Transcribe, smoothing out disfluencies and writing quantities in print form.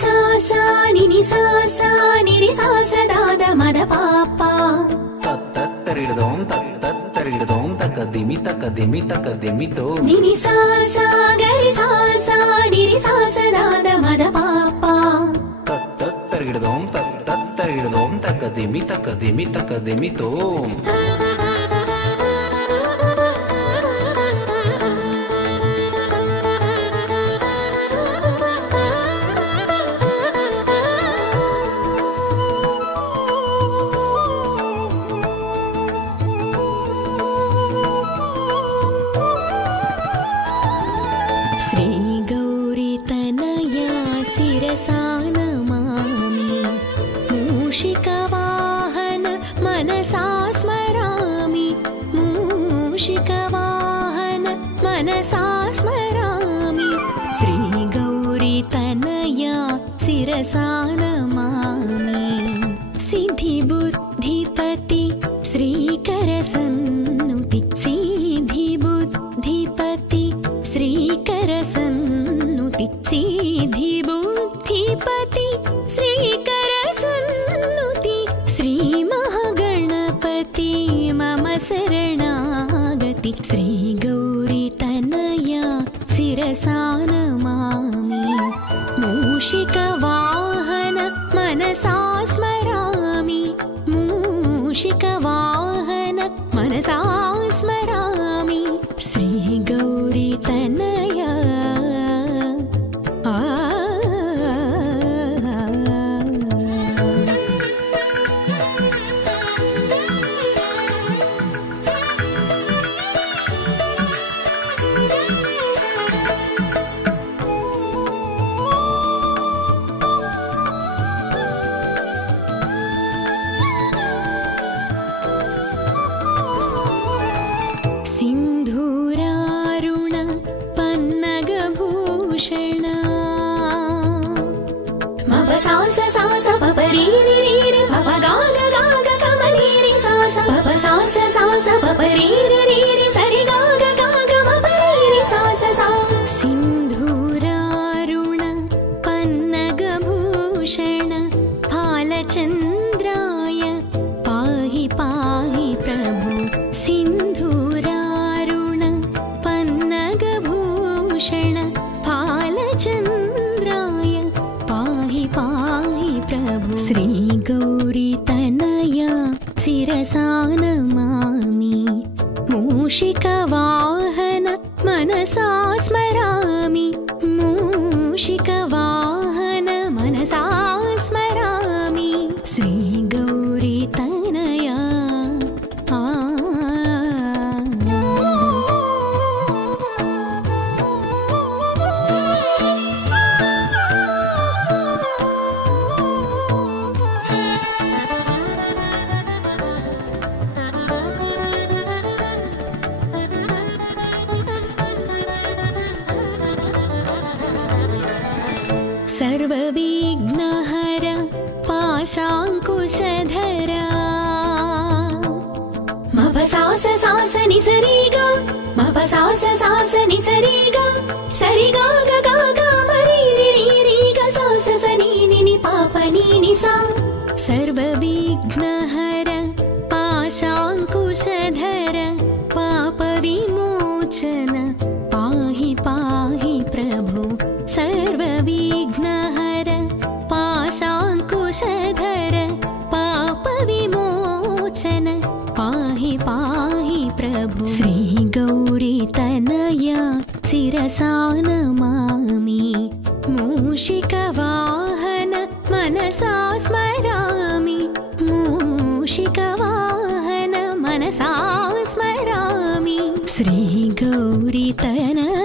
सा सा नि नि सा सा नि रि सा स दा द म द पा पा तत्तरिडदोम तत्तरिडदोम तकदिमि तकदिमि तकदिमि तो नि नि सा सा ग रि सा सा नि रि सा स दा द म द पा पा तत्तरिडदोम तकदिमि तकदिमि तकदिमि तो मूषिकवाहन मनसा स्मरामि मूषिकवाहन मनसा स्मरामि श्रीगौरीतनया शिरसा नमामि सिद्धिबुद्धिपति श्रीकरसन्नुति सिद्धिबुद्धिपति श्रीकरसन्नुति सिद्धिबुद्धिपति श्रीकरसन्नुति श्रीमहागणपति मम शरणागति श्रीगौरीतनया शिरसा नमामि मूषिकवाहन मनसा स्मरामि मूषिकवाहन मनसा स्मरामि श्रीगौरीतनया सिन्धूरारुण पन्नगभूषण मप सा स प प रि रि रि रि प प गा ग गा ग ग म रि रि सा स प प सा स प प रि रि रि रि स रि गा ग गा ग म प रि रि सा स सा सिन्धूरारुण पन्नगभूषण फालचन्द्राय पाहि पाहि प्रभु सिन्धूरारुण पन्नगभूषण फालचन्द्राय पाहि पाहि प्रभु श्रीगौरीतनया शिरसा नमामि मूषिकवाहन मनसा स्मरामि मूषिकवाहन मनसा स्मरामि श्रीगौरीतनया सर्वविघ्नहर पाशाङ्कुशधर मप सा स नि स रि गा मप सा स नि स रि गा स रि गा ग गा ग म रि रि रि रि ग सा स नि नि नि पा प नि नि सा सर्वविघ्नहर पाशाङ्कुशधर पापविमोचन पाहि पाहि प्रभु सर्वविघ्नहर पाशाङ्कुशधर पापविमोचन पाहि पाहि प्रभु श्रीगौरीतनया शिरसा नमामि मूषिकवाहन मनसा स्मरामि मूषिकवाहन मनसा स्मरामि श्रीगौरीतनया